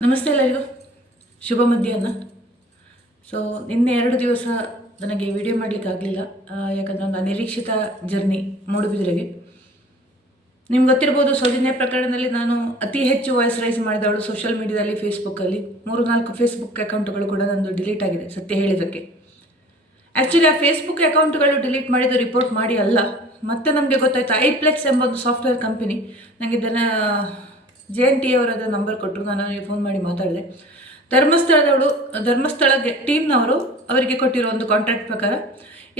ನಮಸ್ತೆ ಎಲ್ಲರಿಗೂ, ಶುಭ ಮಧ್ಯಾಹ್ನ. ಸೊ ನಿನ್ನೆ 2 ದಿವಸ ನನಗೆ ವಿಡಿಯೋ ಮಾಡಲಿಕ್ಕಾಗಲಿಲ್ಲ, ಯಾಕಂದರೆ ಒಂದು ಅನಿರೀಕ್ಷಿತ ಜರ್ನಿ ಮೂಡುಬಿದಿರೆಗೆ. ನಿಮ್ಗೆ ಗೊತ್ತಿರ್ಬೋದು, ಸೌಜನ್ಯ ಪ್ರಕರಣದಲ್ಲಿ ನಾನು ಅತಿ ಹೆಚ್ಚು ವಾಯ್ಸ್ ರೈಸ್ ಮಾಡಿದವಳು ಸೋಷಿಯಲ್ ಮೀಡಿಯಾದಲ್ಲಿ, ಫೇಸ್ಬುಕ್ಕಲ್ಲಿ 3-4 ಫೇಸ್ಬುಕ್ ಅಕೌಂಟ್ಗಳು ಕೂಡ ನಂದು ಡಿಲೀಟ್ ಆಗಿದೆ ಸತ್ಯ ಹೇಳಿದ್ದಕ್ಕೆ. ಆ್ಯಕ್ಚುಲಿ ಆ ಫೇಸ್ಬುಕ್ ಅಕೌಂಟ್ಗಳು ಡಿಲೀಟ್ ಮಾಡಿದ್ದು ರಿಪೋರ್ಟ್ ಮಾಡಿ ಅಲ್ಲ, ಮತ್ತೆ ನಮಗೆ ಗೊತ್ತಾಯಿತು ಐಪ್ಲೆಕ್ಸ್ ಎಂಬ ಒಂದು ಸಾಫ್ಟ್ವೇರ್ ಕಂಪನಿ ನನಗೆ ಇದನ್ನು JNT ಅವರದ ನಂಬರ್ ಕೊಟ್ಟರು. ನಾನು ಅವರಿಗೆ ಫೋನ್ ಮಾಡಿ ಮಾತಾಡಿದೆ. ಧರ್ಮಸ್ಥಳ ಟೀಮ್ನವರು ಅವರಿಗೆ ಕೊಟ್ಟಿರೋ ಒಂದು ಕಾಂಟ್ರಾಕ್ಟ್ ಪ್ರಕಾರ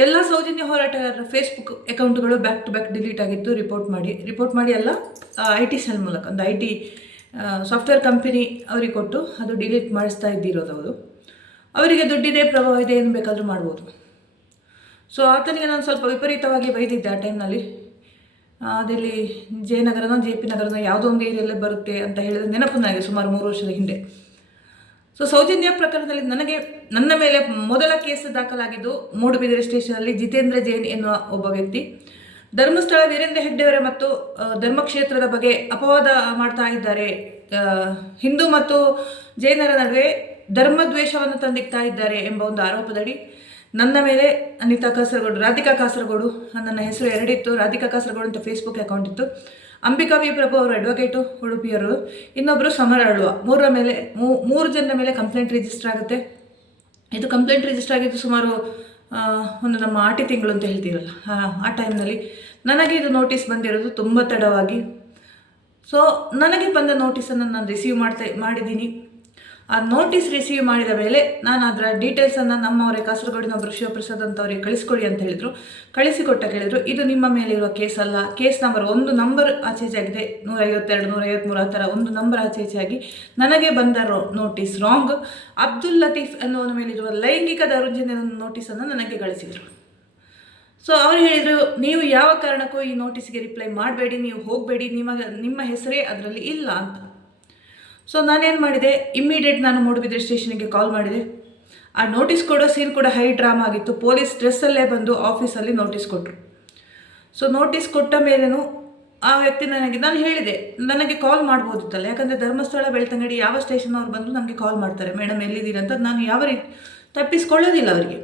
ಎಲ್ಲ ಸೌಜನ್ಯ ಹೋರಾಟಗಾರರ ಫೇಸ್ಬುಕ್ ಅಕೌಂಟ್ಗಳು ಬ್ಯಾಕ್ ಟು ಬ್ಯಾಕ್ ಡಿಲೀಟ್ ಆಗಿತ್ತು. ರಿಪೋರ್ಟ್ ಮಾಡಿ ಅಲ್ಲ, IT ಸೆಲ್ ಮೂಲಕ ಒಂದು IT ಸಾಫ್ಟ್ವೇರ್ ಕಂಪನಿ ಅವರಿಗೆ ಕೊಟ್ಟು ಅದು ಡಿಲೀಟ್ ಮಾಡಿಸ್ತಾ ಇದ್ದಿರೋದು. ಅವರಿಗೆ ದುಡ್ಡಿದೆ, ಪ್ರಭಾವ ಇದೆ, ಏನು ಬೇಕಾದರೂ ಮಾಡ್ಬೋದು. ಸೊ ಆತನಿಗೆ ನಾನು ಸ್ವಲ್ಪ ವಿಪರೀತವಾಗಿ ಬೈದಿದ್ದೆ ಆ ಟೈಮ್ನಲ್ಲಿ. ಅದಲ್ಲಿ ಜಯನಗರನೋ JP ನಗರನೋ ಯಾವುದೋ ಒಂದು ಏರಿಯಲ್ಲೇ ಬರುತ್ತೆ ಅಂತ ಹೇಳಿದ ನೆನಪು ನನಗೆ ಸುಮಾರು 3 ವರ್ಷದ ಹಿಂದೆ. ಸೊ ಸೌಜನ್ಯ ಪ್ರಕರಣದಲ್ಲಿ ನನ್ನ ಮೇಲೆ ಮೊದಲ ಕೇಸ್ ದಾಖಲಾಗಿದ್ದು ಮೂಡುಬಿದಿರೆ ಸ್ಟೇಷನಲ್ಲಿ ಜಿತೇಂದ್ರ ಜೈನ್ ಎನ್ನುವ ಒಬ್ಬ ವ್ಯಕ್ತಿ ಧರ್ಮಸ್ಥಳ ವೀರೇಂದ್ರ ಹೆಗ್ಡೆಯವರ ಮತ್ತು ಧರ್ಮಕ್ಷೇತ್ರದ ಬಗ್ಗೆ ಅಪವಾದ ಮಾಡ್ತಾ ಇದ್ದಾರೆ, ಹಿಂದೂ ಮತ್ತು ಜೈನರ ನಡುವೆ ಧರ್ಮದ್ವೇಷವನ್ನು ತಂದಿಕ್ತಾ ಇದ್ದಾರೆ ಎಂಬ ಒಂದು ಆರೋಪದಡಿ ನನ್ನ ಮೇಲೆ ರಾಧಿಕಾ ಕಾಸರಗೋಡು, ನನ್ನ ಹೆಸರು ಎರಡಿತ್ತು, ರಾಧಿಕಾ ಕಾಸರಗೋಡು ಅಂತ ಫೇಸ್ಬುಕ್ ಅಕೌಂಟ್ ಇತ್ತು. ಅಂಬಿಕಾ ವಿ ಪ್ರಭು ಅವರು ಅಡ್ವೊಕೇಟು, ಉಡುಪಿಯವರು, ಇನ್ನೊಬ್ಬರು ಸಮರ ಆಳ್ವ, 3 ಜನರ ಮೇಲೆ ಕಂಪ್ಲೇಂಟ್ ರಿಜಿಸ್ಟರ್ ಆಗುತ್ತೆ. ಇದು ಕಂಪ್ಲೇಂಟ್ ರಿಜಿಸ್ಟರ್ ಆಗಿದ್ದು ಸುಮಾರು ಒಂದು ನಮ್ಮ ಆಟಿ ತಿಂಗಳು ಅಂತ ಹೇಳ್ತೀರಲ್ಲ, ಆ ಟೈಮ್ನಲ್ಲಿ ನನಗೆ ಇದು ನೋಟಿಸ್ ಬಂದಿರೋದು ತುಂಬ ತಡವಾಗಿ. ಸೊ ನನಗೆ ಬಂದ ನೋಟಿಸನ್ನು ನಾನು ರಿಸೀವ್ ಮಾಡಿದ್ದೀನಿ. ಆ ನೋಟಿಸ್ ರಿಸೀವ್ ಮಾಡಿದ ಮೇಲೆ ನಾನು ಅದರ ಡೀಟೇಲ್ಸನ್ನು ನಮ್ಮವರೇ ಕಾಸರಗೋಡಿನೊಬ್ಬರು ಶಿವಪ್ರಸಾದ್ ಅಂತ ಅವರಿಗೆ ಕಳಿಸ್ಕೊಡಿ ಅಂತ ಹೇಳಿದರು. ಕೇಳಿದರು ಇದು ನಿಮ್ಮ ಮೇಲೆ ಇರುವ ಕೇಸ್ ಅಲ್ಲ, ಕೇಸ್ ನಂಬರ್ 1 ನಂಬರ್ ಆಚೇಜ್ ಆಗಿದೆ, 152, 153 ಆ ಥರ ಒಂದು ನಂಬರ್ ಆಚೇಜ್ ಆಗಿ ನನಗೆ ಬಂದ ನೋಟಿಸ್ ರಾಂಗ್. ಅಬ್ದುಲ್ ಲತೀಫ್ ಅನ್ನೋನ ಮೇಲಿರುವ ಲೈಂಗಿಕ ದೌರ್ಜನ್ಯದ ನೋಟಿಸನ್ನು ನನಗೆ ಕಳಿಸಿದರು. ಸೊ ಅವರು ಹೇಳಿದರು, ನೀವು ಯಾವ ಕಾರಣಕ್ಕೂ ಈ ನೋಟಿಸ್ಗೆ ರಿಪ್ಲೈ ಮಾಡಬೇಡಿ, ನೀವು ಹೋಗಬೇಡಿ, ನಿಮ್ಮ ಹೆಸರೇ ಅದರಲ್ಲಿ ಇಲ್ಲ ಅಂತ. ಸೊ ನಾನೇನು ಮಾಡಿದೆ, ಇಮ್ಮಿಡಿಯೇಟ್ ನಾನು ಮೂಡುಬಿದಿರೆ ಸ್ಟೇಷನ್ಗೆ ಕಾಲ್ ಮಾಡಿದೆ. ಆ ನೋಟಿಸ್ ಕೊಡೋ ಸೀನ್ ಕೂಡ ಹೈ ಡ್ರಾಮಾ ಆಗಿತ್ತು. ಪೊಲೀಸ್ ಡ್ರೆಸ್ಸಲ್ಲೇ ಬಂದು ಆಫೀಸಲ್ಲಿ ನೋಟಿಸ್ ಕೊಟ್ಟರು. ಸೊ ನೋಟಿಸ್ ಕೊಟ್ಟ ಮೇಲೇನು ಆ ವ್ಯಕ್ತಿ ನಾನು ಹೇಳಿದೆ, ನನಗೆ ಕಾಲ್ ಮಾಡ್ಬೋದಿತ್ತಲ್ಲ, ಯಾಕಂದರೆ ಧರ್ಮಸ್ಥಳ ಬೆಳ್ತಂಗಡಿ ಯಾವ ಸ್ಟೇಷನ್ ಅವ್ರು ಬಂದು ನನಗೆ ಕಾಲ್ ಮಾಡ್ತಾರೆ, ಮೇಡಮ್ ಎಲ್ಲಿದ್ದೀರಿ ಅಂತ. ನಾನು ಯಾವ ರೀತಿ ತಪ್ಪಿಸ್ಕೊಳ್ಳೋದಿಲ್ಲ ಅವರಿಗೆ.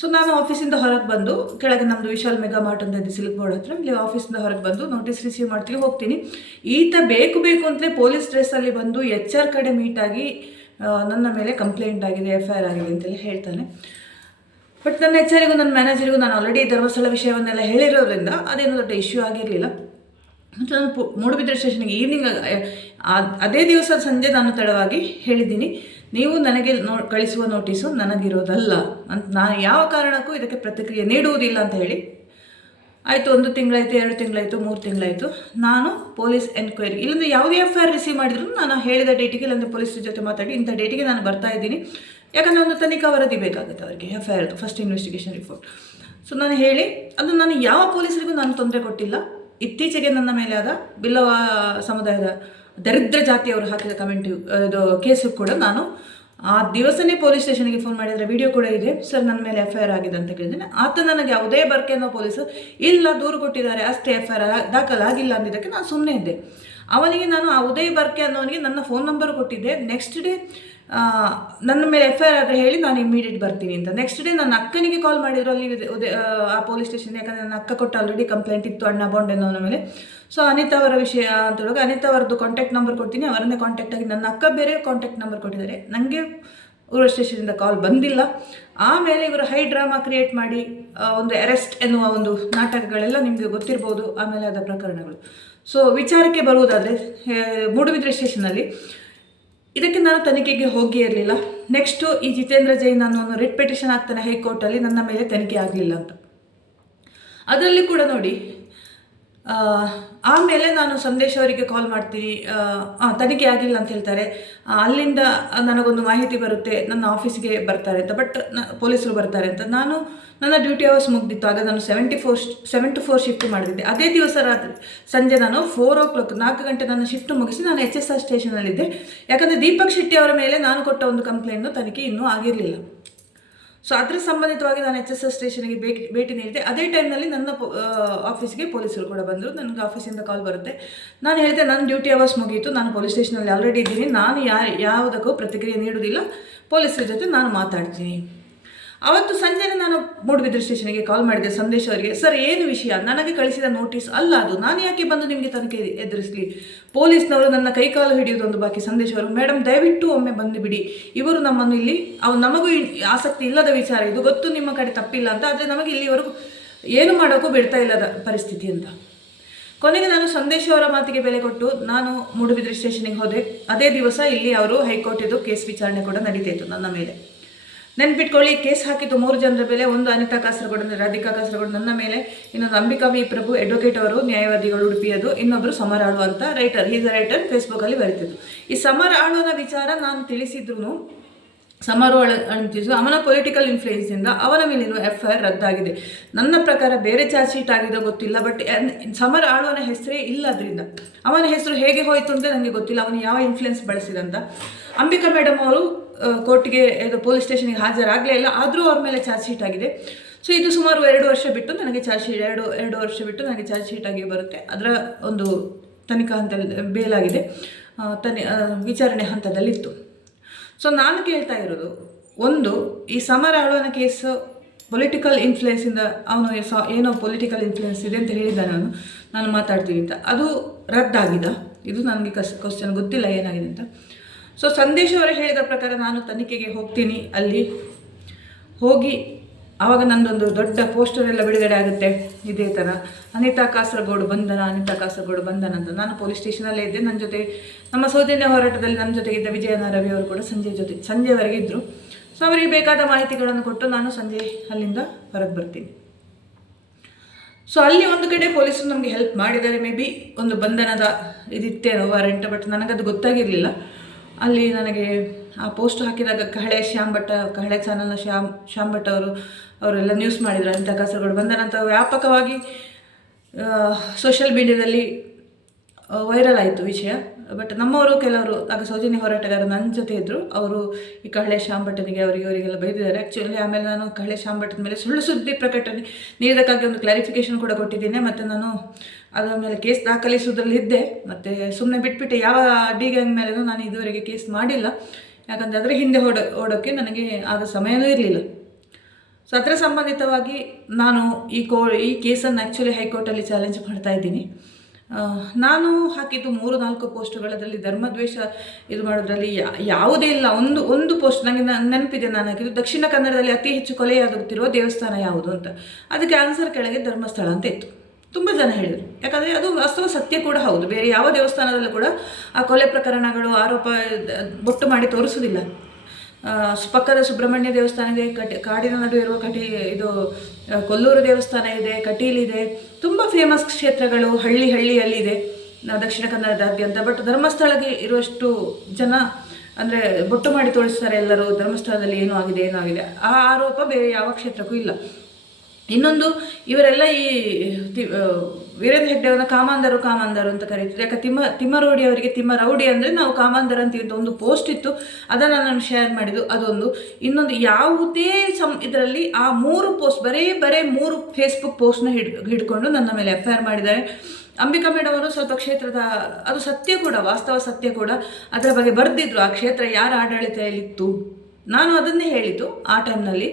ಸೊ ನಾನು ಆಫೀಸಿಂದ ಹೊರಗೆ ಬಂದು ಕೆಳಗೆ ನಮ್ಮದು ವಿಶಾಲ್ ಮೆಗಾ ಮಾರ್ಟ್ ಅಂತ ಇದೆ ಸಿಲ್ಕ್ ಬೋರ್ಡ್ ಹತ್ರ, ಇಲ್ಲಿ ಆಫೀಸಿಂದ ಹೊರಗೆ ಬಂದು ನೋಟಿಸ್ ರಿಸೀವ್ ಮಾಡ್ತೀವಿ, ಹೋಗ್ತೀನಿ. ಈತ ಬೇಕು ಅಂತಲೇ ಪೊಲೀಸ್ ಡ್ರೆಸ್ಸಲ್ಲಿ ಬಂದು HR ಕಡೆ ಮೀಟಾಗಿ ನನ್ನ ಮೇಲೆ ಕಂಪ್ಲೇಂಟ್ ಆಗಿದೆ, FIR ಆಗಿದೆ ಅಂತೆಲ್ಲ ಹೇಳ್ತಾನೆ. ಬಟ್ ನನ್ನ HRಗೂ ನನ್ನ ಮ್ಯಾನೇಜರಿಗೂ ನಾನು ಆಲ್ರೆಡಿ ಧರ್ಮಸ್ಥಳ ವಿಷಯವನ್ನೆಲ್ಲ ಹೇಳಿರೋದ್ರಿಂದ ಅದೇನು ದೊಡ್ಡ ಇಶ್ಯೂ ಆಗಿರಲಿಲ್ಲ. ಮತ್ತು ನಾನು ಮೂಡುಬಿದಿರೆ ಸ್ಟೇಷನ್ಗೆ ಈವ್ನಿಂಗ್ ಅದೇ ದಿವಸ ಸಂಜೆ ನಾನು ತಡವಾಗಿ ಹೇಳಿದ್ದೀನಿ, ನೀವು ನನಗೆ ಕಳಿಸುವ ನೋಟಿಸು ನನಗಿರೋದಲ್ಲ ಅಂತ, ನಾನು ಯಾವ ಕಾರಣಕ್ಕೂ ಇದಕ್ಕೆ ಪ್ರತಿಕ್ರಿಯೆ ನೀಡುವುದಿಲ್ಲ ಅಂತ ಹೇಳಿ ಆಯಿತು. 1 ತಿಂಗಳಾಯಿತು, 2 ತಿಂಗಳಾಯಿತು, 3 ತಿಂಗಳಾಯಿತು. ನಾನು ಪೊಲೀಸ್ ಎನ್ಕ್ವೈರಿ ಇಲ್ಲಿಂದ ಯಾವುದೇ FIR ರಿಸೀವ್ ಮಾಡಿದ್ರು ನಾನು ಹೇಳಿದ ಡೇಟಿಗೆ ಇಲ್ಲಾಂದರೆ ಪೊಲೀಸರ ಜೊತೆ ಮಾತಾಡಿ ಇಂಥ ಡೇಟಿಗೆ ನಾನು ಬರ್ತಾ ಇದ್ದೀನಿ, ಯಾಕಂದರೆ ಒಂದು ತನಿಖಾ ವರದಿ ಬೇಕಾಗುತ್ತೆ ಅವರಿಗೆ, FIRದು ಫಸ್ಟ್ ಇನ್ವೆಸ್ಟಿಗೇಷನ್ ರಿಪೋರ್ಟ್. ಸೊ ನಾನು ಹೇಳಿ ಅದು ನಾನು ಯಾವ ಪೊಲೀಸರಿಗೂ ನಾನು ತೊಂದರೆ ಕೊಟ್ಟಿಲ್ಲ. ಇತ್ತೀಚೆಗೆ ನನ್ನ ಮೇಲೆ ಆದ ಬಿಲ್ಲವ ಸಮುದಾಯದ ದರಿದ್ರ ಜಾತಿಯವರು ಹಾಕಿದ ಇದು ಕೇಸು ಕೂಡ ನಾನು ಆ ದಿವಸನೇ ಪೊಲೀಸ್ ಸ್ಟೇಷನ್ಗೆ ಫೋನ್ ಮಾಡಿದರೆ ವಿಡಿಯೋ ಕೂಡ ಇದೆ, ಸರ್ ನನ್ನ ಮೇಲೆ FIR ಆಗಿದೆ ಅಂತ ಕೇಳಿದ್ದೇನೆ. ಆತ ನನಗೆ ಯಾವುದೇ ಬರ್ಕೆ ಅನ್ನೋ ಪೊಲೀಸರು ಇಲ್ಲ ದೂರು ಕೊಟ್ಟಿದ್ದಾರೆ ಅಷ್ಟೇ, FIR ದಾಖಲಾಗಿಲ್ಲ ಅಂದಿದ್ದಕ್ಕೆ ನಾನು ಸುಮ್ಮನೆ ಇದ್ದೆ. ಅವನಿಗೆ ನಾನು ಆ ಉದಯ್ ಬರ್ಕೆ ಅನ್ನೋನಿಗೆ ನನ್ನ ಫೋನ್ ನಂಬರ್ ಕೊಟ್ಟಿದ್ದೆ. ನೆಕ್ಸ್ಟ್ ಡೇ ನನ್ನ ಮೇಲೆ FIR ಆದರೆ ಹೇಳಿ ನಾನು ಇಮಿಡಿಯೇಟ್ ಬರ್ತೀನಿ ಅಂತ. ನೆಕ್ಸ್ಟ್ ಡೇ ನನ್ನ ಅಕ್ಕನಿಗೆ ಕಾಲ್ ಮಾಡಿದ್ರು ಅಲ್ಲಿ ಆ ಪೊಲೀಸ್ ಸ್ಟೇಷನ್, ಯಾಕಂದರೆ ನನ್ನ ಅಕ್ಕ ಕೊಟ್ಟು ಆಲ್ರೆಡಿ ಕಂಪ್ಲೇಂಟ್ ಇತ್ತು ಅಣ್ಣ ಬಾಂಡ್ ಅನ್ನೋನ ಮೇಲೆ. ಸೊ ಅನಿತಾ ಅವರ ವಿಷಯ ಅಂತ ಹೇಳುವಾಗ ಅನಿತಾ ಅವರದ್ದು ಕಾಂಟ್ಯಾಕ್ಟ್ ನಂಬರ್ ಕೊಡ್ತೀನಿ, ಅವರನ್ನೇ ಕಾಂಟ್ಯಾಕ್ಟ್ ಆಗಿ ನನ್ನ ಅಕ್ಕ ಬೇರೆ ಕಾಂಟ್ಯಾಕ್ಟ್ ನಂಬರ್ ಕೊಟ್ಟಿದ್ದಾರೆ. ನನಗೆ ಊರ ಸ್ಟೇಷನಿಂದ ಕಾಲ್ ಬಂದಿಲ್ಲ. ಆಮೇಲೆ ಇವರು ಹೈ ಡ್ರಾಮಾ ಕ್ರಿಯೇಟ್ ಮಾಡಿ ಒಂದು ಅರೆಸ್ಟ್ ಎನ್ನುವ ಒಂದು ನಾಟಕಗಳೆಲ್ಲ ನಿಮಗೆ ಗೊತ್ತಿರ್ಬೋದು, ಆಮೇಲೆ ಆದ ಪ್ರಕರಣಗಳು. ಸೊ ವಿಚಾರಕ್ಕೆ ಬರುವುದಾದರೆ ಮೂಡುಬಿದಿರೆ ಸ್ಟೇಷನಲ್ಲಿ ಇದಕ್ಕೆ ನಾನು ತನಿಖೆಗೆ ಹೋಗಿ ಇರಲಿಲ್ಲ. ನೆಕ್ಸ್ಟು ಈ ಜಿತೇಂದ್ರ ಜೈನ್ ಅನ್ನೋ ರಿಟ್ ಪಿಟಿಷನ್ ಆಗ್ತಾನೆ ಹೈಕೋರ್ಟಲ್ಲಿ ನನ್ನ ಮೇಲೆ ತನಿಖೆ ಆಗಲಿಲ್ಲ ಅಂತ. ಅದರಲ್ಲಿ ಕೂಡ ನೋಡಿ, ಆಮೇಲೆ ನಾನು ಸಂದೇಶ್ ಅವರಿಗೆ ಕಾಲ್ ಮಾಡ್ತೀನಿ, ತನಿಖೆ ಆಗಿಲ್ಲ ಅಂತ ಹೇಳ್ತಾರೆ. ಅಲ್ಲಿಂದ ನನಗೊಂದು ಮಾಹಿತಿ ಬರುತ್ತೆ ನನ್ನ ಆಫೀಸ್ಗೆ ಬರ್ತಾರೆ ಅಂತ, ಬಟ್ ಪೊಲೀಸರು ಬರ್ತಾರೆ ಅಂತ. ನನ್ನ ಡ್ಯೂಟಿ ಅವರ್ಸ್ ಮುಗ್ದಿತ್ತು, ಆಗ ನಾನು 7 to 4 ಶಿಫ್ಟ್ ಮಾಡಿದ್ದೆ. ಅದೇ ದಿವಸ ರಾತ್ರಿ ಸಂಜೆ ನಾನು 4 o'clock 4 ಗಂಟೆ ನನ್ನ ಶಿಫ್ಟ್ ಮುಗಿಸಿ ನಾನು HSR ಸ್ಟೇಷನಲ್ಲಿದ್ದೆ. ಯಾಕಂದರೆ ದೀಪಕ್ ಶೆಟ್ಟಿ ಅವರ ಮೇಲೆ ನಾನು ಕೊಟ್ಟ ಒಂದು ಕಂಪ್ಲೇಂಟ್ನು ತನಿಖೆ ಇನ್ನೂ ಆಗಿರಲಿಲ್ಲ. ಸೊ ಅದರ ಸಂಬಂಧಿತವಾಗಿ ನಾನು HSS ಸ್ಟೇಷನ್ಗೆ ಭೇಟಿ ನೀಡಿದೆ. ಅದೇ ಟೈಮ್ನಲ್ಲಿ ನನ್ನ ಆಫೀಸ್ಗೆ ಪೊಲೀಸರು ಕೂಡ ಬಂದರು. ನನಗೆ ಆಫೀಸಿಂದ ಕಾಲ್ ಬರುತ್ತೆ. ನಾನು ಹೇಳಿದೆ ನನ್ನ ಡ್ಯೂಟಿ ಅವರ್ಸ್ ಮುಗಿಯಿತು, ನಾನು ಪೊಲೀಸ್ ಸ್ಟೇಷನಲ್ಲಿ ಆಲ್ರೆಡಿ ಇದ್ದೀನಿ, ನಾನು ಯಾವುದಕ್ಕೂ ಪ್ರತಿಕ್ರಿಯೆ ನೀಡುವುದಿಲ್ಲ, ಪೊಲೀಸರ ಜೊತೆ ನಾನು ಮಾತಾಡ್ತೀನಿ. ಅವತ್ತು ಸಂಜೆನೇ ನಾನು ಮೂಡುಬಿದ್ರೆ ಸ್ಟೇಷನ್ಗೆ ಕಾಲ್ ಮಾಡಿದೆ ಸಂದೇಶ್ ಅವರಿಗೆ. ಸರ್, ಏನು ವಿಷಯ? ನನಗೆ ಕಳಿಸಿದ ನೋಟಿಸ್ ಅಲ್ಲ ಅದು, ನಾನು ಯಾಕೆ ಬಂದು ನಿಮಗೆ ತನಿಖೆ ಎದುರಿಸಲಿ? ಪೊಲೀಸ್ನವರು ನನ್ನ ಕೈಕಾಲು ಹಿಡಿಯೋದೊಂದು ಬಾಕಿ. ಸಂದೇಶ್ ಅವರು, ಮೇಡಮ್ ದಯವಿಟ್ಟು ಒಮ್ಮೆ ಬಂದು ಬಿಡಿ, ಇವರು ನಮ್ಮನ್ನು ಇಲ್ಲಿ ನಮಗೂ ಆಸಕ್ತಿ ಇಲ್ಲದ ವಿಚಾರ ಇದು, ಗೊತ್ತು ನಿಮ್ಮ ಕಡೆ ತಪ್ಪಿಲ್ಲ ಅಂತ, ಆದರೆ ನಮಗೆ ಇಲ್ಲಿವರೆಗೂ ಏನು ಮಾಡೋಕ್ಕೂ ಬಿಡ್ತಾ ಇಲ್ಲದ ಪರಿಸ್ಥಿತಿ ಅಂತ. ಕೊನೆಗೆ ನಾನು ಸಂದೇಶ್ ಅವರ ಮಾತಿಗೆ ಬೆಲೆ ಕೊಟ್ಟು ನಾನು ಮೂಡುಬಿದ್ರೆ ಸ್ಟೇಷನಿಗೆ ಹೋದೆ. ಅದೇ ದಿವಸ ಇಲ್ಲಿ ಅವರು ಹೈಕೋರ್ಟಿದು ಕೇಸ್ ವಿಚಾರಣೆ ಕೂಡ ನಡೀತಾ ಇತ್ತು ನನ್ನ ಮೇಲೆ. ನೆನ್ಪಿಟ್ಕೊಳ್ಳಿ, ಕೇಸ್ ಹಾಕಿದ್ದು 3 ಜನರ ಮೇಲೆ. ಒಂದು ಅನಿತಾ ಕಾಸರಗೋಡು ಅಂದರೆ ರಾಧಿಕಾ ಕಾಸರಗೋಡು ನನ್ನ ಮೇಲೆ, ಇನ್ನೊಂದು ಅಂಬಿಕಾ ವಿ ಪ್ರಭು ಅಡ್ವೊಕೇಟ್ ಅವರು, ನ್ಯಾಯವಾದಿಗಳು ಉಡುಪಿಯದು, ಇನ್ನೊಬ್ಬರು ಸಮರ ಆಳು ಅಂತ ರೈಟರ್, ಹೀಸ್ ರೈಟರ್, ಫೇಸ್ಬುಕ್ಕಲ್ಲಿ ಬರೀತಿದ್ದು. ಈ ಸಮರ ಆಳುವನ ವಿಚಾರ ನಾನು ತಿಳಿಸಿದ್ರು, ಸಮರು ಅಂತಿದ್ದು ಅವನ ಪೊಲಿಟಿಕಲ್ ಇನ್ಫ್ಲೂಯೆನ್ಸಿಂದ ಅವನ ಮೇಲಿರುವ FIR ರದ್ದಾಗಿದೆ. ನನ್ನ ಪ್ರಕಾರ ಬೇರೆ ಚಾರ್ಜ್ ಶೀಟ್ ಆಗಿದೋ ಗೊತ್ತಿಲ್ಲ, ಬಟ್ ಸಮರ ಆಳುವನ ಹೆಸರೇ ಇಲ್ಲ. ಅದರಿಂದ ಅವನ ಹೆಸರು ಹೇಗೆ ಹೋಯಿತು ಅಂತ ನನಗೆ ಗೊತ್ತಿಲ್ಲ, ಅವನು ಯಾವ ಇನ್ಫ್ಲುಯೆನ್ಸ್ ಬಳಸಿದಂತ. ಅಂಬಿಕಾ ಮೇಡಮ್ ಅವರು ಕೋರ್ಟ್ಗೆ ಪೊಲೀಸ್ ಸ್ಟೇಷನ್ಗೆ ಹಾಜರಾಗಲೇ ಇಲ್ಲ, ಆದರೂ ಅವ್ರ ಮೇಲೆ ಚಾರ್ಜ್ ಶೀಟ್ ಆಗಿದೆ. ಸೊ ಇದು ಸುಮಾರು 2 ವರ್ಷ ಬಿಟ್ಟು ನನಗೆ ಚಾರ್ಜ್ ಶೀಟ್ ಎರಡು ವರ್ಷ ಬಿಟ್ಟು ನನಗೆ ಚಾರ್ಜ್ ಶೀಟ್ ಆಗಿ ಬರುತ್ತೆ. ಅದರ ಒಂದು ತನಿಖಾ ಹಂತದಲ್ಲಿ ಬೇಲಾಗಿದೆ, ವಿಚಾರಣೆ ಹಂತದಲ್ಲಿತ್ತು. ಸೊ ನಾನು ಕೇಳ್ತಾ ಇರೋದು, ಒಂದು, ಈ ಸಮರ ಆಳುವನ ಕೇಸು ಪೊಲಿಟಿಕಲ್ ಇನ್ಫ್ಲುಯೆನ್ಸಿಂದ ಅವನು ಏನೋ ಪೊಲಿಟಿಕಲ್ ಇನ್ಫ್ಲುಯೆನ್ಸ್ ಇದೆ ಅಂತ ಹೇಳಿದ್ದ, ನಾನು ಮಾತಾಡ್ತೀನಿ ಅಂತ, ಅದು ರದ್ದಾಗಿದ? ಇದು ನನಗೆ ಕ್ವಶನ್ ಗೊತ್ತಿಲ್ಲ ಏನಾಗಿದೆ ಅಂತ. ಸೊ ಸಂದೇಶ್ ಅವರು ಹೇಳಿದ ಪ್ರಕಾರ ನಾನು ತನಿಖೆಗೆ ಹೋಗ್ತೀನಿ. ಅಲ್ಲಿ ಹೋಗಿ ಆವಾಗ ನಂದೊಂದು ದೊಡ್ಡ ಪೋಸ್ಟರ್ ಎಲ್ಲ ಬಿಡುಗಡೆ ಆಗುತ್ತೆ, ಇದೇ ಥರ ಅನಿತಾ ಕಾಸರಗೋಡು ಬಂಧನ ಅಂತ. ನಾನು ಪೊಲೀಸ್ ಸ್ಟೇಷನಲ್ಲೇ ಇದ್ದೆ. ನನ್ನ ಜೊತೆ ನಮ್ಮ ಸೌಜನ್ಯ ಹೋರಾಟದಲ್ಲಿ ನನ್ನ ಜೊತೆಗಿದ್ದ ವಿಜಯನ ರವಿ ಅವರು ಕೂಡ ಸಂಜೆವರೆಗೆ ಇದ್ದರು. ಸೊ ಅವರಿಗೆ ಬೇಕಾದ ಮಾಹಿತಿಗಳನ್ನು ಕೊಟ್ಟು ನಾನು ಸಂಜೆ ಅಲ್ಲಿಂದ ಹೊರಗೆ ಬರ್ತೀನಿ. ಸೊ ಅಲ್ಲಿ ಒಂದು ಕಡೆ ಪೊಲೀಸರು ನಮಗೆ ಹೆಲ್ಪ್ ಮಾಡಿದ್ದಾರೆ. ಮೇ ಬಿ ಒಂದು ಬಂಧನದ ಇದಿತ್ತೇನೋ ವಾರೆಂಟ್, ಬಟ್ ನನಗದು ಗೊತ್ತಾಗಿರಲಿಲ್ಲ. ಅಲ್ಲಿ ನನಗೆ ಆ ಪೋಸ್ಟ್ ಹಾಕಿದಾಗ ಕಹಳೆ ಚಾನಲ್ನ ಶ್ಯಾಮ್ ಭಟ್ ಅವರೆಲ್ಲ ನ್ಯೂಸ್ ಮಾಡಿದರು, ಅನಿತಾ ಕಾಸರಗೋಡು ಬಂಧನ ಅಂತ ವ್ಯಾಪಕವಾಗಿ ಸೋಷಿಯಲ್ ಮೀಡಿಯಾದಲ್ಲಿ ವೈರಲ್ ಆಯಿತು ವಿಷಯ. ಬಟ್ ನಮ್ಮವರು ಕೆಲವರು ಆಗ ಸೌಜನ್ಯ ಹೋರಾಟಗಾರರು ನನ್ನ ಜೊತೆ ಇದ್ದರು, ಅವರು ಈ ಕಹಳೆ ಶ್ಯಾಮ್ ಭಟ್ಟನಿಗೆ ಅವರಿಗೆಲ್ಲ ಬೈದಿದ್ದಾರೆ ಆ್ಯಕ್ಚುಲಿ. ಆಮೇಲೆ ನಾನು ಕಹಳೆ ಶ್ಯಾಮ್ ಭಟ್ಟನ ಮೇಲೆ ಸುಳ್ಳು ಸುದ್ದಿ ಪ್ರಕಟಣೆ ನೀಡೋದಕ್ಕಾಗಿ ಒಂದು ಕ್ಲಾರಿಫಿಕೇಷನ್ ಕೂಡ ಕೊಟ್ಟಿದ್ದೀನಿ. ಮತ್ತು ನಾನು ಅದರ ಮೇಲೆ ಕೇಸ್ ದಾಖಲಿಸುವುದರಲ್ಲಿ ಇದ್ದೆ, ಮತ್ತು ಸುಮ್ಮನೆ ಬಿಟ್ಬಿಟ್ಟೆ. ಯಾವ ಡಿ ಗ್ಯಾಂಗ್ ಮೇಲೂ ನಾನು ಇದುವರೆಗೆ ಕೇಸ್ ಮಾಡಿಲ್ಲ, ಯಾಕಂದರೆ ಅದರ ಹಿಂದೆ ಓಡೋಕ್ಕೆ ನನಗೆ ಆಗ ಸಮಯವೂ ಇರಲಿಲ್ಲ. ಸೊ ಅದರ ಸಂಬಂಧಿತವಾಗಿ ನಾನು ಈ ಕೇಸನ್ನು ಆ್ಯಕ್ಚುಲಿ ಹೈಕೋರ್ಟಲ್ಲಿ ಚಾಲೆಂಜ್ ಮಾಡ್ತಾ ಇದ್ದೀನಿ. ನಾನು ಹಾಕಿದ್ದು 3-4 ಪೋಸ್ಟ್ಗಳದಲ್ಲಿ ಧರ್ಮದ್ವೇಷ ಇದು ಮಾಡೋದ್ರಲ್ಲಿ ಯಾವುದೇ ಇಲ್ಲ. ಒಂದು ಪೋಸ್ಟ್ ನನಗೆ ನೆನಪಿದೆ, ನಾನು ಹಾಕಿದ್ದು ದಕ್ಷಿಣ ಕನ್ನಡದಲ್ಲಿ ಅತಿ ಹೆಚ್ಚು ಕೊಲೆಯಾಗುತ್ತಿರುವ ದೇವಸ್ಥಾನ ಯಾವುದು ಅಂತ. ಅದಕ್ಕೆ ಆನ್ಸರ್ ಕೆಳಗೆ ಧರ್ಮಸ್ಥಳ ಅಂತ ಇತ್ತು. ತುಂಬ ಜನ ಹೇಳಿದರು, ಯಾಕಂದರೆ ಅದು ವಾಸ್ತವ ಸತ್ಯ ಕೂಡ ಹೌದು. ಬೇರೆ ಯಾವ ದೇವಸ್ಥಾನದಲ್ಲೂ ಕೂಡ ಆ ಕೊಲೆ ಪ್ರಕರಣಗಳು ಆರೋಪ ಬೊಟ್ಟು ಮಾಡಿ ತೋರಿಸೋದಿಲ್ಲ. ಪಕ್ಕದ ಸುಬ್ರಹ್ಮಣ್ಯ ದೇವಸ್ಥಾನ ಇದೆ, ಕಾಡಿನ ನಡುವೆ ಇರುವ ಇದು ಕೊಲ್ಲೂರು ದೇವಸ್ಥಾನ ಇದೆ, ಕಟೀಲಿದೆ, ತುಂಬ ಫೇಮಸ್ ಕ್ಷೇತ್ರಗಳು ಹಳ್ಳಿಯಲ್ಲಿದೆ ದಕ್ಷಿಣ ಕನ್ನಡದಾದ್ಯಂತ. ಬಟ್ ಧರ್ಮಸ್ಥಳಕ್ಕೆ ಇರುವಷ್ಟು ಜನ ಅಂದರೆ ಬೊಟ್ಟು ಮಾಡಿ ತೋರಿಸ್ತಾರೆ ಎಲ್ಲರೂ, ಧರ್ಮಸ್ಥಳದಲ್ಲಿ ಏನೂ ಆಗಿದೆ. ಆ ಆರೋಪ ಬೇರೆ ಯಾವ ಕ್ಷೇತ್ರಕ್ಕೂ ಇಲ್ಲ. ಇನ್ನೊಂದು, ಇವರೆಲ್ಲ ಈ ವೀರೇಂದ್ರ ಹೆಗ್ಡೆಯವರನ್ನ ಕಾಮಾಂಧರು ಅಂತ ಕರೀತಾರೆ. ಯಾಕೆ ತಿಮ್ಮರೌಡಿ ಅವರಿಗೆ ತಿಮ್ಮರೌಡಿ ಅಂದರೆ ನಾವು ಕಾಮಾಂಧರ ಅಂತೀವಿ. ಒಂದು ಪೋಸ್ಟ್ ಇತ್ತು, ಅದನ್ನು ನಾನು ಶೇರ್ ಮಾಡಿದ್ದು ಅದೊಂದು. ಇನ್ನೊಂದು, ಯಾವುದೇ ಇದರಲ್ಲಿ ಆ 3 ಪೋಸ್ಟ್ ಬರೇ 3 ಫೇಸ್ಬುಕ್ ಪೋಸ್ಟ್ನ ಹಿಡ್ಕೊಂಡು ನನ್ನ ಮೇಲೆ FIR ಮಾಡಿದ್ದಾರೆ. ಅಂಬಿಕಾ ಮೇಡಮ್ ಅವರು ಸ್ವಲ್ಪ ಕ್ಷೇತ್ರದ, ಅದು ಸತ್ಯ ಕೂಡ, ವಾಸ್ತವ ಸತ್ಯ ಕೂಡ, ಅದರ ಬಗ್ಗೆ ಬರೆದಿದ್ರು. ಆ ಕ್ಷೇತ್ರ ಯಾರ ಆಡಳಿತದಲ್ಲಿತ್ತು, ನಾನು ಅದನ್ನೇ ಹೇಳಿದ್ದು ಆ ಟೈಮ್ನಲ್ಲಿ.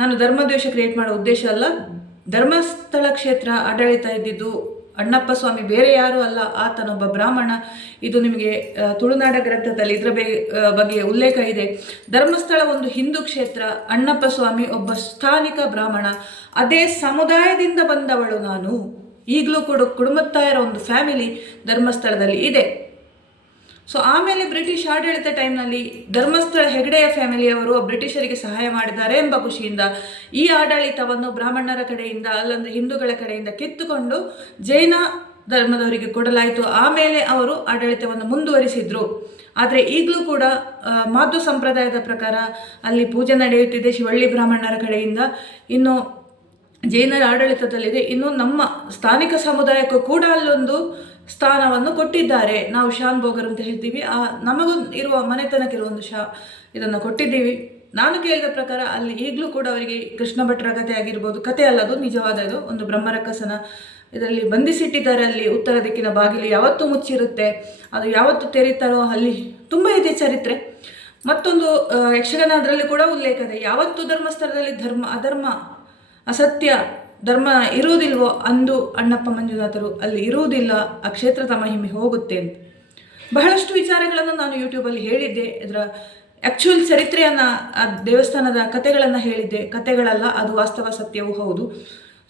ನಾನು ಧರ್ಮದ್ವೇಷ ಕ್ರಿಯೇಟ್ ಮಾಡೋ ಉದ್ದೇಶ ಅಲ್ಲ. ಧರ್ಮಸ್ಥಳ ಕ್ಷೇತ್ರ ಆಡಳಿತ ಇದ್ದಿದ್ದು ಅಣ್ಣಪ್ಪ ಸ್ವಾಮಿ, ಬೇರೆ ಯಾರೂ ಅಲ್ಲ, ಆತನೊಬ್ಬ ಬ್ರಾಹ್ಮಣ. ಇದು ನಿಮಗೆ ತುಳುನಾಡ ಗ್ರಂಥದಲ್ಲಿ ಇದರ ಬಗ್ಗೆ ಉಲ್ಲೇಖ ಇದೆ. ಧರ್ಮಸ್ಥಳ ಒಂದು ಹಿಂದೂ ಕ್ಷೇತ್ರ, ಅಣ್ಣಪ್ಪ ಸ್ವಾಮಿ ಒಬ್ಬ ಸ್ಥಾನಿಕ ಬ್ರಾಹ್ಮಣ, ಅದೇ ಸಮುದಾಯದಿಂದ ಬಂದವಳು ನಾನು. ಈಗಲೂ ಕೂಡ ಕುಟುಂಬತ್ತಾಯರ ಒಂದು ಫ್ಯಾಮಿಲಿ ಧರ್ಮಸ್ಥಳದಲ್ಲಿ ಇದೆ. ಸೊ ಆಮೇಲೆ ಬ್ರಿಟಿಷ್ ಆಡಳಿತ ಟೈಮ್ನಲ್ಲಿ ಧರ್ಮಸ್ಥಳ ಹೆಗ್ಡೆಯ ಫ್ಯಾಮಿಲಿಯವರು ಬ್ರಿಟಿಷರಿಗೆ ಸಹಾಯ ಮಾಡಿದ್ದಾರೆ ಎಂಬ ಖುಷಿಯಿಂದ ಈ ಆಡಳಿತವನ್ನು ಬ್ರಾಹ್ಮಣರ ಕಡೆಯಿಂದ, ಅಲ್ಲಂದರೆ ಹಿಂದೂಗಳ ಕಡೆಯಿಂದ ಕಿತ್ತುಕೊಂಡು ಜೈನ ಧರ್ಮದವರಿಗೆ ಕೊಡಲಾಯಿತು. ಆಮೇಲೆ ಅವರು ಆಡಳಿತವನ್ನು ಮುಂದುವರಿಸಿದ್ರು. ಆದರೆ ಈಗಲೂ ಕೂಡ ಮಾಧು ಸಂಪ್ರದಾಯದ ಪ್ರಕಾರ ಅಲ್ಲಿ ಪೂಜೆ ನಡೆಯುತ್ತಿದೆ ಶಿವಳ್ಳಿ ಬ್ರಾಹ್ಮಣರ ಕಡೆಯಿಂದ. ಇನ್ನು ಜೈನರ ಆಡಳಿತದಲ್ಲಿದೆ. ಇನ್ನು ನಮ್ಮ ಸ್ಥಾನಿಕ ಸಮುದಾಯಕ್ಕೂ ಕೂಡ ಅಲ್ಲೊಂದು ಸ್ಥಾನವನ್ನು ಕೊಟ್ಟಿದ್ದಾರೆ. ನಾವು ಶಾನ್ ಭೋಗರ್ ಅಂತ ಹೇಳ್ತೀವಿ. ನಮಗೂ ಇರುವ ಮನೆತನಕ್ಕಿರುವ ಒಂದು ಇದನ್ನು ಕೊಟ್ಟಿದ್ದೀವಿ. ನಾನು ಕೇಳಿದ ಪ್ರಕಾರ ಅಲ್ಲಿ ಈಗಲೂ ಕೂಡ ಅವರಿಗೆ ಕೃಷ್ಣ ಭಟ್ರ ಕಥೆ ಆಗಿರ್ಬೋದು, ಕಥೆ ಅಲ್ಲದು ನಿಜವಾದ ಇದು ಒಂದು ಬ್ರಹ್ಮರಕ್ಕಸನ ಇದರಲ್ಲಿ ಬಂಧಿಸಿಟ್ಟಿದ್ದಾರೆ. ಅಲ್ಲಿ ಉತ್ತರ ದಿಕ್ಕಿನ ಬಾಗಿಲು ಯಾವತ್ತೂ ಮುಚ್ಚಿರುತ್ತೆ, ಅದು ಯಾವತ್ತು ತೆರೀತಾರೋ ಅಲ್ಲಿ ತುಂಬ ಇದೆ ಚರಿತ್ರೆ. ಮತ್ತೊಂದು ಯಕ್ಷಗಾನ ಅದರಲ್ಲಿ ಕೂಡ ಉಲ್ಲೇಖ ಇದೆ, ಯಾವತ್ತು ಧರ್ಮಸ್ಥಳದಲ್ಲಿ ಅಧರ್ಮ ಅಸತ್ಯ ಧರ್ಮ ಇರುವುದಿಲ್ವೋ ಅಂದು ಅಣ್ಣಪ್ಪ ಮಂಜುನಾಥರು ಅಲ್ಲಿ ಇರುವುದಿಲ್ಲ, ಆ ಕ್ಷೇತ್ರದ ಮಹಿಮೆ ಹೋಗುತ್ತೆ ಅಂತ ಬಹಳಷ್ಟು ವಿಚಾರಗಳನ್ನು ನಾನು ಯೂಟ್ಯೂಬಲ್ಲಿ ಹೇಳಿದ್ದೆ. ಇದರ ಆ್ಯಕ್ಚುಯಲ್ ಚರಿತ್ರೆಯನ್ನು, ಆ ದೇವಸ್ಥಾನದ ಕಥೆಗಳನ್ನು ಹೇಳಿದ್ದೆ. ಕಥೆಗಳಲ್ಲ, ಅದು ವಾಸ್ತವ ಸತ್ಯವೂ ಹೌದು.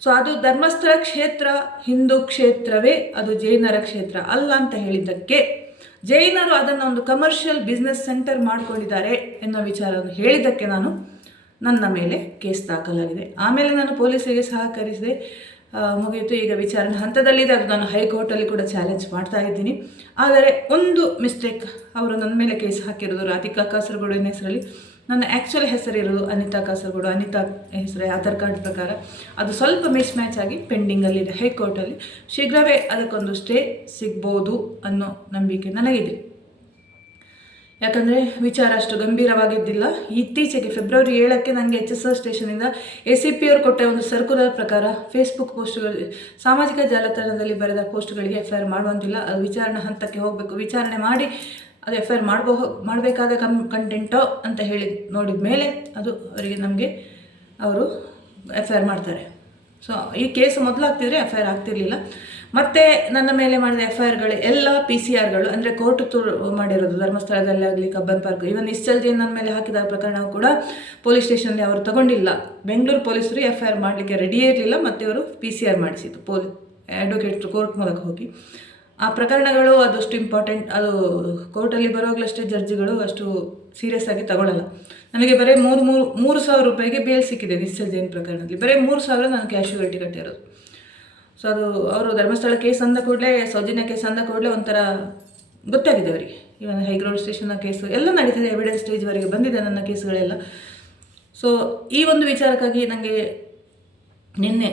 ಸೊ ಅದು ಧರ್ಮಸ್ಥಳ ಕ್ಷೇತ್ರ ಹಿಂದೂ ಕ್ಷೇತ್ರವೇ, ಅದು ಜೈನರ ಕ್ಷೇತ್ರ ಅಲ್ಲ ಅಂತ ಹೇಳಿದ್ದಕ್ಕೆ ಜೈನರು ಅದನ್ನು ಒಂದು ಕಮರ್ಷಿಯಲ್ ಬಿಸ್ನೆಸ್ ಸೆಂಟರ್ ಮಾಡಿಕೊಂಡಿದ್ದಾರೆ ಎನ್ನುವ ವಿಚಾರವನ್ನು ಹೇಳಿದ್ದಕ್ಕೆ ನನ್ನ ಮೇಲೆ ಕೇಸ್ ದಾಖಲಾಗಿದೆ. ಆಮೇಲೆ ನಾನು ಪೊಲೀಸರಿಗೆ ಸಹಕರಿಸಿದೆ, ಮುಗಿಯಿತು. ಈಗ ವಿಚಾರಣೆ ಹಂತದಲ್ಲಿದೆ, ಅದು ನಾನು ಹೈಕೋರ್ಟಲ್ಲಿ ಕೂಡ ಚಾಲೆಂಜ್ ಮಾಡ್ತಾ ಇದ್ದೀನಿ. ಆದರೆ ಒಂದು ಮಿಸ್ಟೇಕ್, ಅವರು ನನ್ನ ಮೇಲೆ ಕೇಸ್ ಹಾಕಿರೋದು ರಾಧಿಕಾ ಕಾಸರಗೋಡಿನ ಹೆಸರಲ್ಲಿ. ನನ್ನ ಆ್ಯಕ್ಚುಲ್ ಹೆಸರಿರೋದು ಅನಿತಾ ಕಾಸರಗೋಡು, ಅನಿತಾ ಹೆಸರೇ ಆಧಾರ್ ಕಾರ್ಡ್ ಪ್ರಕಾರ. ಅದು ಸ್ವಲ್ಪ ಮಿಸ್ ಮ್ಯಾಚ್ ಆಗಿ ಪೆಂಡಿಂಗಲ್ಲಿದೆ ಹೈಕೋರ್ಟಲ್ಲಿ. ಶೀಘ್ರವೇ ಅದಕ್ಕೊಂದು ಸ್ಟೇ ಸಿಗ್ಬೋದು ಅನ್ನೋ ನಂಬಿಕೆ ನನಗಿದೆ. ಯಾಕಂದರೆ ವಿಚಾರ ಅಷ್ಟು ಗಂಭೀರವಾಗಿದ್ದಿಲ್ಲ. ಇತ್ತೀಚೆಗೆ ಫೆಬ್ರವರಿ 7ಕ್ಕೆ ನನಗೆ HSR ಸ್ಟೇಷನಿಂದ ACP ಅವರು ಕೊಟ್ಟ ಒಂದು ಸರ್ಕ್ಯುಲರ್ ಪ್ರಕಾರ ಫೇಸ್ಬುಕ್ ಪೋಸ್ಟ್ಗಳು, ಸಾಮಾಜಿಕ ಜಾಲತಾಣದಲ್ಲಿ ಬರೆದ ಪೋಸ್ಟ್ಗಳಿಗೆ FIR ಮಾಡುವಂತಿಲ್ಲ, ಅದು ವಿಚಾರಣೆ ಹಂತಕ್ಕೆ ಹೋಗಬೇಕು, ವಿಚಾರಣೆ ಮಾಡಿ ಅದು FIR ಮಾಡಬೇಕಾದ ಕಂಟೆಂಟೋ ಅಂತ ಹೇಳಿ ನೋಡಿದ ಮೇಲೆ ಅದು ನಮಗೆ ಅವರು FIR ಮಾಡ್ತಾರೆ. ಸೊ ಈ ಕೇಸ್ ಮೊದಲಾಗ್ತಿದ್ರೆ FIR ಆಗ್ತಿರ್ಲಿಲ್ಲ. ಮತ್ತು ನನ್ನ ಮೇಲೆ ಮಾಡಿದ FIRಗಳು ಎಲ್ಲ PCRಗಳು, ಅಂದರೆ ಕೋರ್ಟ್ ಮಾಡಿರೋದು. ಧರ್ಮಸ್ಥಳದಲ್ಲಾಗಲಿ, ಕಬ್ಬನ್ ಪಾರ್ಕ್, ಇವನ್ ನಿಶ್ಚಲ್ ಜೈನ್ ನನ್ನ ಮೇಲೆ ಹಾಕಿದ ಪ್ರಕರಣವು ಕೂಡ ಪೊಲೀಸ್ ಸ್ಟೇಷನ್ನಲ್ಲಿ ಅವರು ತಗೊಂಡಿಲ್ಲ. ಬೆಂಗಳೂರು ಪೊಲೀಸರು FIR ಮಾಡಲಿಕ್ಕೆ ರೆಡಿಯೇ ಇರಲಿಲ್ಲ, ಮತ್ತು ಅವರು PCR ಮಾಡಿಸಿದ್ದು ಅಡ್ವೊಕೇಟ್ ಕೋರ್ಟ್ ಮೂಲಕ ಹೋಗಿ. ಆ ಪ್ರಕರಣಗಳು ಅದಷ್ಟು ಇಂಪಾರ್ಟೆಂಟ್, ಅದು ಕೋರ್ಟಲ್ಲಿ ಬರುವಾಗಲಷ್ಟೇ ಜಡ್ಜ್ಗಳು ಅಷ್ಟು ಸೀರಿಯಸ್ ಆಗಿ ತಗೊಳ್ಳಲ್ಲ. ನನಗೆ ಬರೀ 3,000 ರೂಪಾಯಿಗೆ ಬೇಲ್ ಸಿಕ್ಕಿದೆ ನಿಶ್ಚಲ್ ಜೈನ್ ಪ್ರಕರಣದಲ್ಲಿ. ಬರೀ 3,000 ನಾನು ಕ್ಯಾಶುಯಾಲಿಟಿ ಕಟ್ಟಿರೋದು. ಸೊ ಅದು ಅವರು ಧರ್ಮಸ್ಥಳ ಕೇಸ್ ಅಂದ ಕೂಡಲೇ, ಸೌಜನ್ಯ ಕೇಸ್ ಅಂದ ಕೂಡಲೇ ಒಂಥರ ಗೊತ್ತಾಗಿದೆ ಅವರಿಗೆ. ಇವನ್ ಹೈಗ್ರೌಂಡ್ ಸ್ಟೇಷನ್ನ ಕೇಸು ಎಲ್ಲ ನಡೀತಿದೆ, ಎವಿಡೆನ್ಸ್ ಸ್ಟೇಜ್ವರೆಗೆ ಬಂದಿದೆ ನನ್ನ ಕೇಸುಗಳೆಲ್ಲ. ಸೊ ಈ ಒಂದು ವಿಚಾರಕ್ಕಾಗಿ ನನಗೆ ನಿನ್ನೆ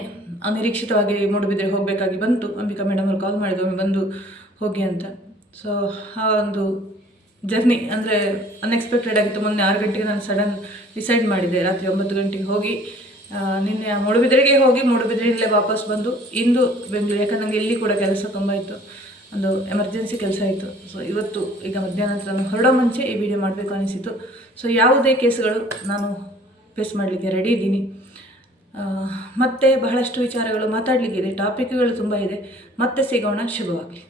ಅನಿರೀಕ್ಷಿತವಾಗಿ ಮೂಡುಬಿದಿರೆ ಹೋಗಬೇಕಾಗಿ ಬಂತು. ಅಂಬಿಕಾ ಮೇಡಮ್ ಅವರು ಕಾಲ್ ಮಾಡಿದ್ರು, ಬಂದು ಹೋಗಿ ಅಂತ. ಸೊ ಆ ಒಂದು ಜರ್ನಿ ಅಂದರೆ ಅನ್ಎಕ್ಸ್ಪೆಕ್ಟೆಡ್ ಆಗಿತ್ತು. ಮೊನ್ನೆ 6 ಗಂಟೆಗೆ ನಾನು ಸಡನ್ ಡಿಸೈಡ್ ಮಾಡಿದ್ದೆ, ರಾತ್ರಿ 9 ಗಂಟೆಗೆ ಹೋಗಿ ನಿನ್ನೆ ಮೂಡುಬಿದಿರೆಗೆ ಹೋಗಿ ಮೂಡುಬಿದಿರೆಯಲ್ಲೇ ವಾಪಸ್ ಬಂದು ಇಂದು ಬೆಂಗಳೂರು. ಯಾಕಂದ್ರೆ ನನಗೆ ಇಲ್ಲಿ ಕೂಡ ಕೆಲಸ ತುಂಬ ಇತ್ತು, ಒಂದು ಎಮರ್ಜೆನ್ಸಿ ಕೆಲಸ ಇತ್ತು. ಸೊ ಇವತ್ತು ಈಗ ಮಧ್ಯಾಹ್ನ ನಂತರ ನಾನು ಹೊರಡೋ ಮುಂಚೆ ಈ ವಿಡಿಯೋ ಮಾಡಬೇಕು ಅನಿಸಿತು. ಸೊ ಯಾವುದೇ ಕೇಸುಗಳು ನಾನು ಫೇಸ್ ಮಾಡಲಿಕ್ಕೆ ರೆಡಿ ಇದ್ದೀನಿ. ಮತ್ತು ಬಹಳಷ್ಟು ವಿಚಾರಗಳು ಮಾತಾಡಲಿಕ್ಕಿದೆ, ಟಾಪಿಕ್ಗಳು ತುಂಬ ಇದೆ. ಮತ್ತೆ ಸಿಗೋಣ, ಶುಭವಾಗಲಿ.